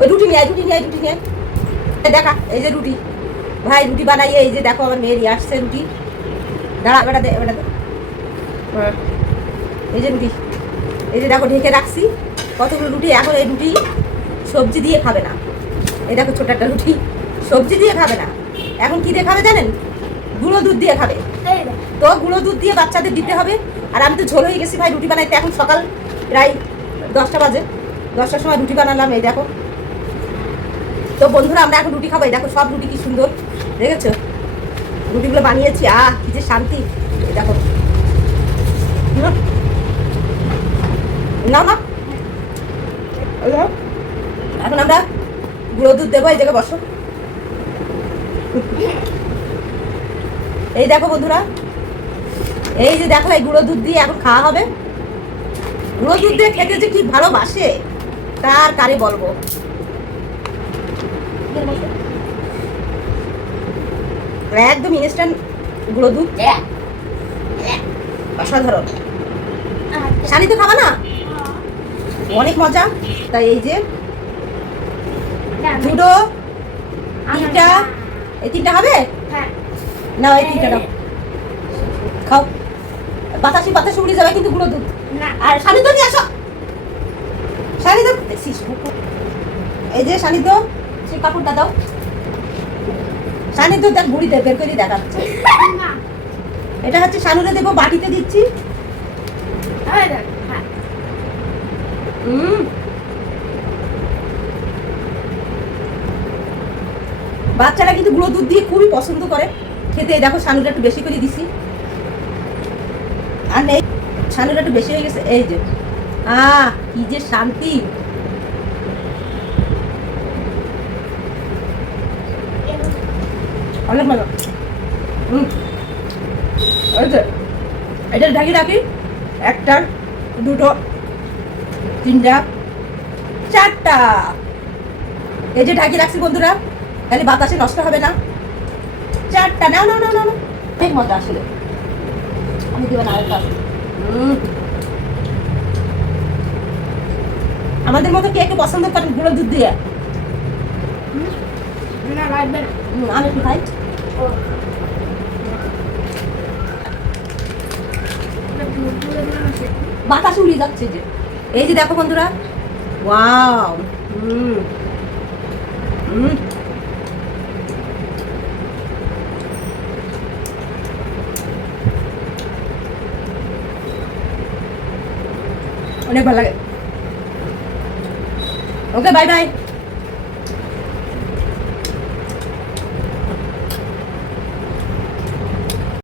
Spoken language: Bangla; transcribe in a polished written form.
ওই রুটি নিয়ে রুটি নিয়ে রুটি নিয়ে দেখা, এই যে রুটি ভাই রুটি বানাইয়ে, এই যে দেখো আমার মেয়েরই আসছে রুটি। দাঁড়া বেটা দে বেটা দে, এই যে রুটি, এই যে দেখো ঢেকে রাখছি কতগুলো রুটি। এখন এই রুটি সবজি দিয়ে খাবে না, এই দেখো ছোট একটা রুটি সবজি দিয়ে খাবে না, এখন কি দিয়ে খাবে জানেন? গুঁড়ো দুধ দিয়ে খাবে। তো গুঁড়ো দুধ দিয়ে বাচ্চাদের দিতে হবে। আর আমি তো ঝোল হয়ে গেছি ভাই রুটি বানাইতে, এখন সকাল প্রায় 10টা বাজে, 10টার সময় রুটি বানালাম, এই দেখো। তো বন্ধুরা আমরা এখন রুটি খাবো, এই দেখো সব রুটি কি সুন্দর দেখেছো, রুটিগুলো বানিয়েছি, কি যে শান্তি, এই দেখো না না। এখন আমরা গুঁড়ো দুধ দেবো, এই জায়গায় বসো। এই দেখো বন্ধুরা, এই যে দেখো এই গুঁড়ো দুধ দিয়ে এখন খাওয়া হবে। গুঁড়ো দুধ দিয়ে খেতে যে কি ভালোবাসে তার কারে বলবো। একদম ইনস্ট্যান্ট গুঁড়ো দুধ, অসাধারণ। শানি তো খাবা না, অনেক মজা। তাই এই যে দুটো তিনটা, এই তিনটা হবে না, এই তিনটা দাও খাও। বাতাসি বাতাসি উড়ে যাবে কিন্তু গুঁড়ো দুধ। আর শানি তো নিয়ে আসো, শানি তো এই যে শানি তো সেই কাপড়টা দাও, শানি তো দেখ বুড়ি বের করে দেখাচ্ছে। এটা হচ্ছে শানুরে দেবো, বাটিতে দিচ্ছি। বাচ্চারা কিন্তু গুঁড়ো দুধ দিয়ে খুবই পছন্দ করে খেতে। দেখো শানুটা একটু বেশি করে দিছি, আর নেই শানুটা একটু বেশি হয়ে গেছে। এই যে কি যে শান্তি। অনেক ভালো। এটা ঢাকি রাখি, একটা দুটো তিনটা চারটা, এই যে ঢাকি রাখছি বন্ধুরা, খালি বাতাসে নষ্ট হবে না। চারটা নাও নাও নাও নাও, অনেক মজা আসলে। আমি দেবো না আরেকটা। আমাদের মতো কে কে পছন্দ করেন গুঁড়ো দুধ দিয়ে? আমি একটু খাই। বাতাস উড়িয়ে যাচ্ছে যে, এই যে দেখো বন্ধুরা, ওয়াও। অনেক ভালো লাগে। Okay bye bye.